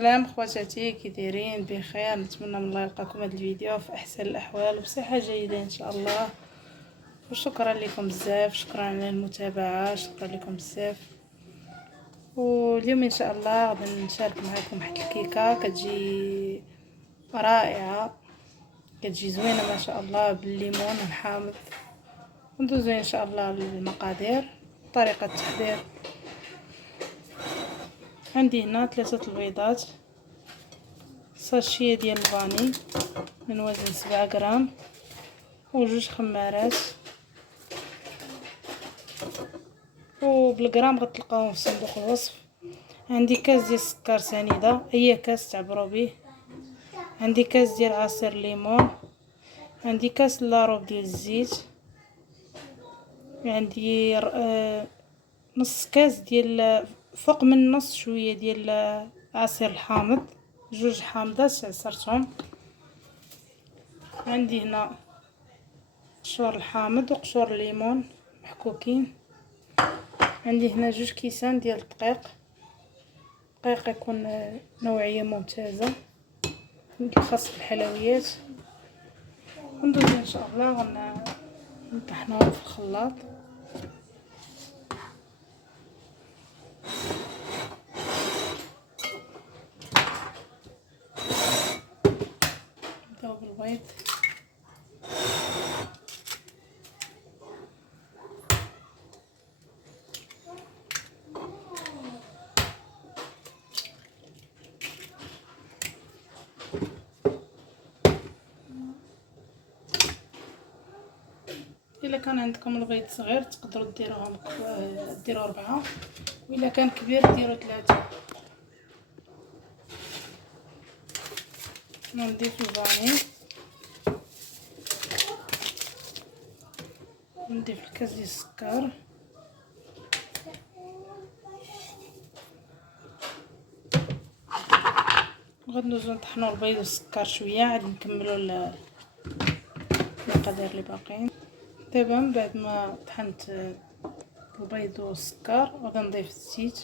سلام خواتاتي، كي دايرين؟ بخير. نتمنى من الله يلقاكم هذا الفيديو في احسن الاحوال وبصحه جيده ان شاء الله. وشكرا لكم بزاف، شكرا على المتابعه، شكرا لكم بزاف. واليوم ان شاء الله غادي نشارك معكم واحد الكيكه كتجي رائعه، كتجي زوينه ما شاء الله بالليمون الحامض. ندوزو ان شاء الله للمقادير. طريقه التحضير: عندي هنا 3 البيضات، ساشيه ديال الفاني من وزن 7 غرام، وجوج خمارات، وبالغرام غتلقاوهم في صندوق الوصف. عندي كاس ديال السكر سنيده، اي كاس تعبروا به. عندي كاس ديال عصير ليمون، عندي كاس لاروب ديال الزيت، عندي نص كاس ديال فوق من نص شويه ديال عصير الحامض، جوج حامضات عصرتهم. عندي هنا قشور الحامض وقشور الليمون محكوكين. عندي هنا 2 كيسان ديال الدقيق، دقيق يكون نوعيه ممتازه خاص بالحلويات. ندوز ان شاء الله نطحنوهم في الخلاط. نبداو بالبيض. الا كان عندكم البيض صغير تقدروا ديروا 4، والا كان كبير ديروا 3. نضيف الفاني، نضيف الكاس ديال السكر، غندوزو نطحنوا البيض والسكر شويه عاد نكملوا المقادير اللي باقيين. دابا من بعد ما طحنت البيض والسكر غادي نضيف الزيت،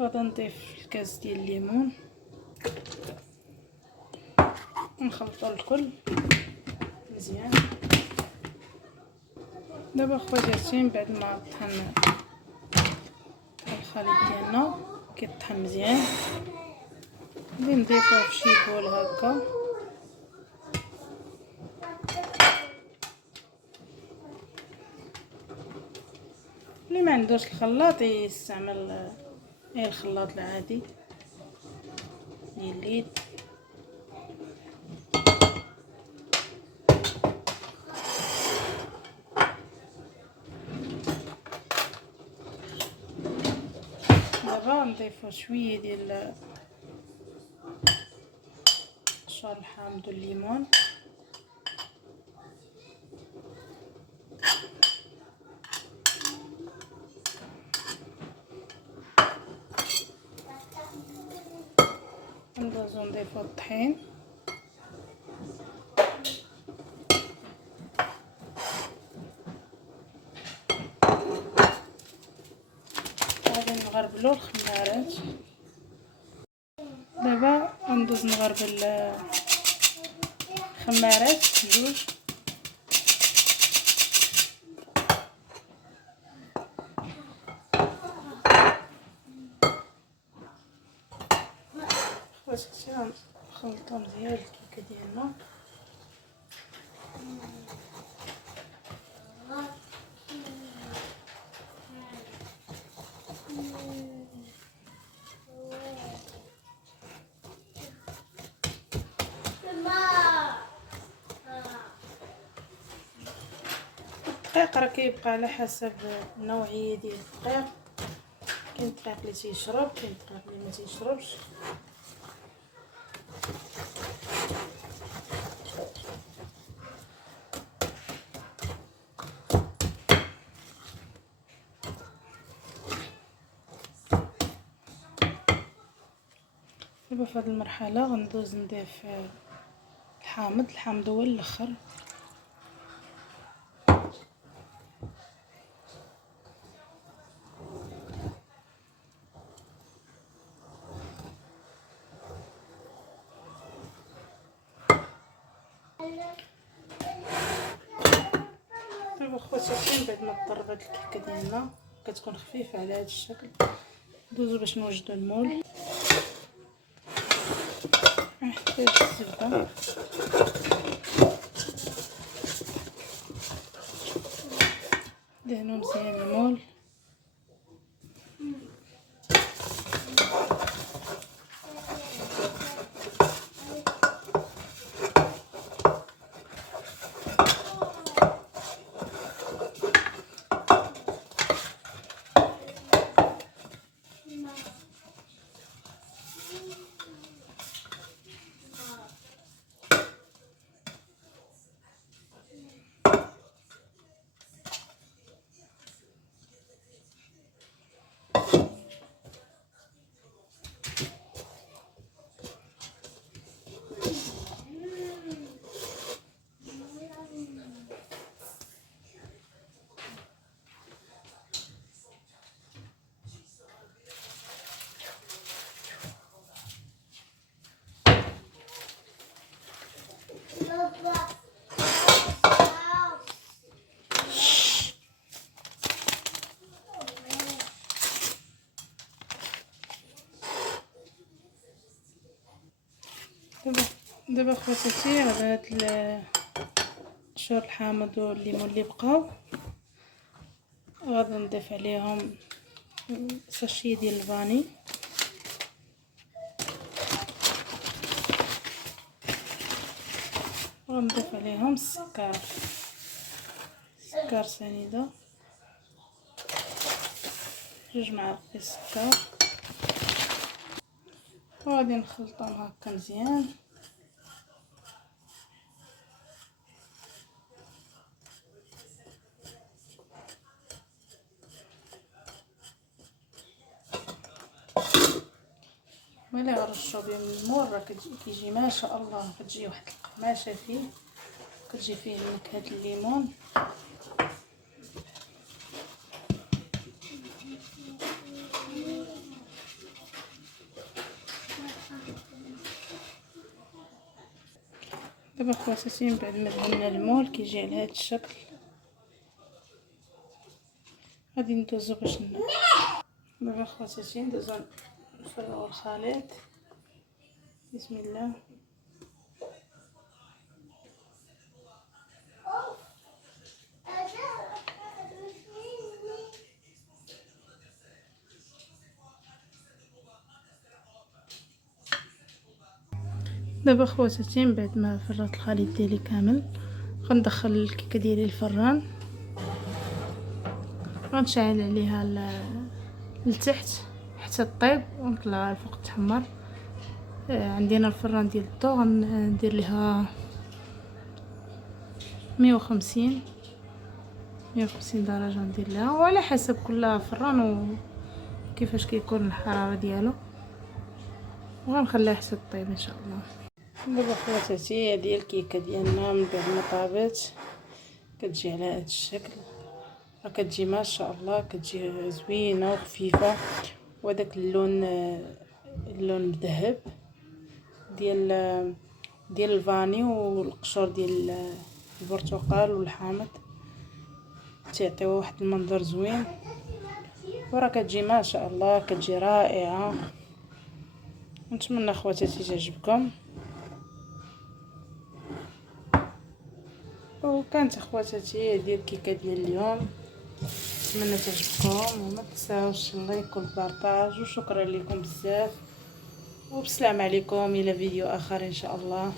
غادي نضيف الكاس ديال الليمون، نخلطوا الكل مزيان. دابا خواتاتي من بعد ما طحنا الخليط ديالنا كيطحن مزيان، غادي نضيفوه في شي بول هكا. اللي ما عندوش الخلاط يستعمل الخلاط العادي ديال اليد. دابا نضيفو شويه ديال قشور الحامض والليمون، ندوزو نضيفو الطحين، غادي نغربلو الخمارات. دابا غندوز نغربل الخمارات 2. خواتاتي غنخلطو مزيان الكيكه ديالنا. الدقيق راه كيبقى على حسب النوعيه ديال الدقيق، كاين الدقيق اللي تيشرب، كاين الدقيق اللي ما تيشربش. دابا في هذه المرحله غندوز نضيف الحامض هو الاخر. دابا خواتاتي بعد ما طربات الكيكه ديالنا كتكون خفيفه على هذا الشكل، ندوزو باش نوجدو المول. نحتاج الزبده، دهنو مزيان المول. دابا خواتاتي على هاد الشور الحامض والليمون اللي بقاو غادي نضيف عليهم ساشيه ديال الفاني، ونضيف عليهم السكر سنيده، 2 معالق ديال السكر، وغادي نخلطهم هكا مزيان. ملي غنرشو به من المول راه كيجي ما شاء الله، كتجي واحد القماشه فيه، كتجي فيه نكهه الليمون. دابا خواتاتي من بعد ما دهنا المول كيجي على هذا الشكل، غادي ندوزو باش دابا خواتاتي ندوزو نفرغو الخليط. بسم الله. دابا خواتاتي من بعد ما فرغت الخليط ديالي كامل غندخل الكيكه ديالي الفران، غنشعل عليها لتحت حتى طيب ونطلعها الفوق تحمر. عندنا الفران ديال الضو غندير ليها 150 درجه ندير لها، وعلى حسب كل فران وكيفاش كيكون الحراره ديالو، وغنخليها حتى طيب ان شاء الله. دابا خواتاتي هذه الكيكه ديالنا من بعد ما طابت كتجي على هذا الشكل، راه كتجي ما شاء الله، كتجي زوينه وخفيفه، وداك اللون مذهب ديال الفاني والقشور ديال البرتقال والحامض تعطيو واحد المنظر زوين، وراه كتجي ما شاء الله، كتجي رائعه. نتمنى خواتاتي تعجبكم، وكانت خواتاتي هذه الكيكه ديال اليوم، نتمنى تعجبكم، وما تنساوش اللايك والبارطاج، وشكرا لكم بزاف، وبسلام عليكم الى فيديو اخر ان شاء الله.